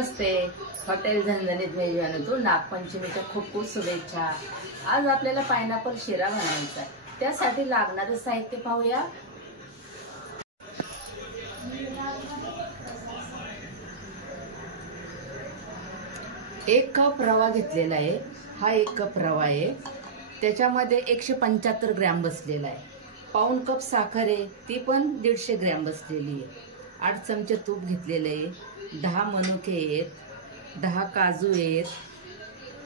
नमस्ते. हॉटेल झणझणीत मेजवानीतून नागपंचमीच्या खूप खूप शुभेच्छा. आज आपल्याला पायनॅपल शिरा बनवायचा आहे. त्यासाठी लागणारे साहित्य पाहूया. एक कप रवा घेतलेला आहे. हा 1 कप रवा आहे. त्याच्यामध्ये 175 ग्रॅम बसलेला आहे. पाऊण कप साखर आहे, ती पण 150 ग्रॅम बसलेली आहे. 8 चमचे तूप घेतलेले आहे. 10 मनुके आहेत, 10 काजू आहेत,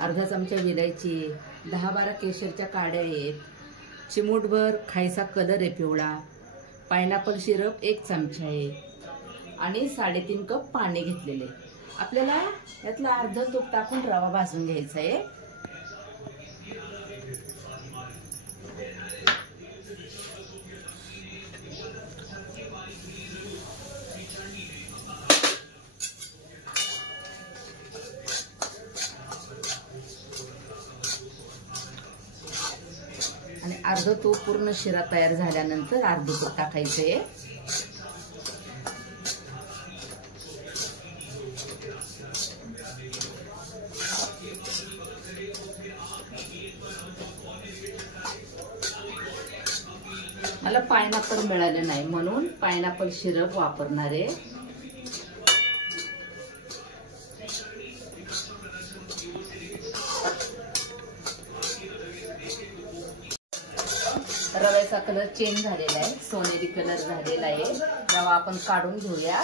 अर्धा चमचा विलायची, 10-12 केशरच्या काड्या आहेत, चिमूटभर खायचा कलर आहे पिवळा, पायनॅपल सिरप 1 चमचा आहे आणि 3.5 कप पाणी घेतलेले. आपल्याला यातलं अर्ध तूप टाकून रवा भाजून घ्यायचा आहे. आणि अर्ध तूप पूर्ण शिरा तयार झाल्यानंतर अर्ध तूप टाकायचंय. मला पायनॅपल मिळाले नाही म्हणून पायनॅपल सिरप वापरणार आहे. रव्याचा कलर चेंज झालेला आहे, सोनेरी कलर झालेला आहे. रवा आपण काढून घेऊया.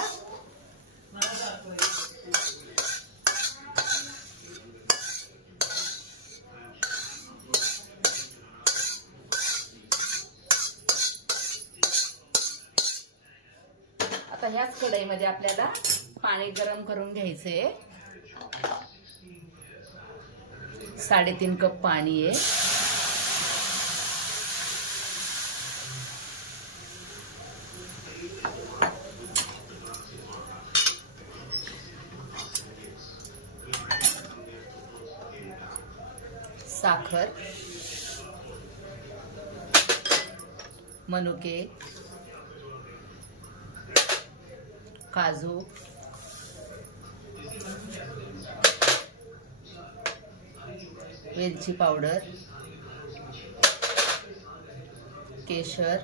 आता ह्याच कढईमध्ये आपल्याला पाणी गरम करून घ्यायचंय. 3.5 कप पाणी आहे. साखर, मनुके, काजू, वेलची पावडर, केशर,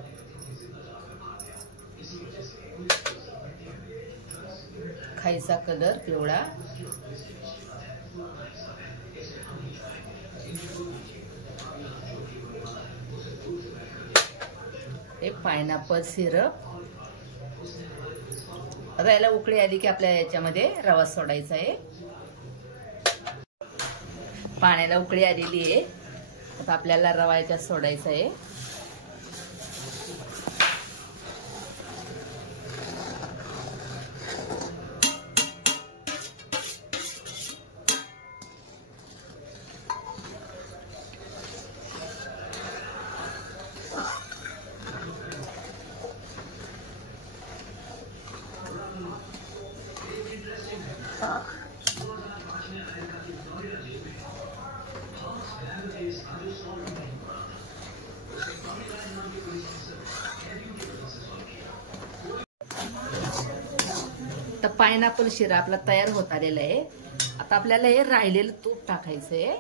खायचा कलर पिवळा, हे पायनॅपल सिरप. आता याला उकळी आली की आपल्याला याच्यामध्ये रवा सोडायचा आहे. पाण्याला उकळी आलेली आहे. आता आपल्याला रवा याच्यात सोडायचा आहे. तर पायनॅपल शिरा आपला तयार होत आलेला आहे. आता आपल्याला हे राहिलेलं तूप टाकायचंय.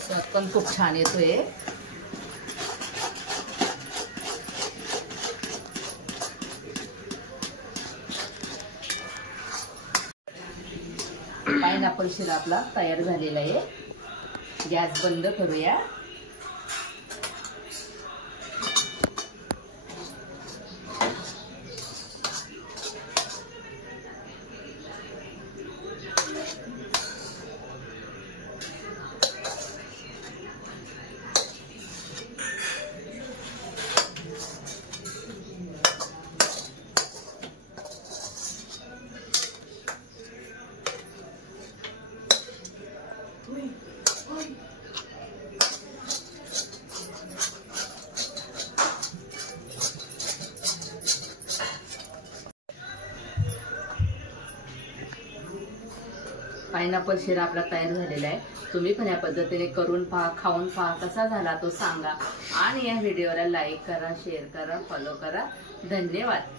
स्वाद पण खूप छान येतोय. पायनॅपल शिरा आपला तयार झालेला आहे. गॅस बंद करूया. पायनॅपल शिरा आपला तयार झालेला आहे। तुम्ही पण या पद्धतीने करून पहा, खाऊन पहा, कसा झाला तो सांगा आणि या व्हिडिओला लाईक करा, शेअर करा, फॉलो करा। धन्यवाद।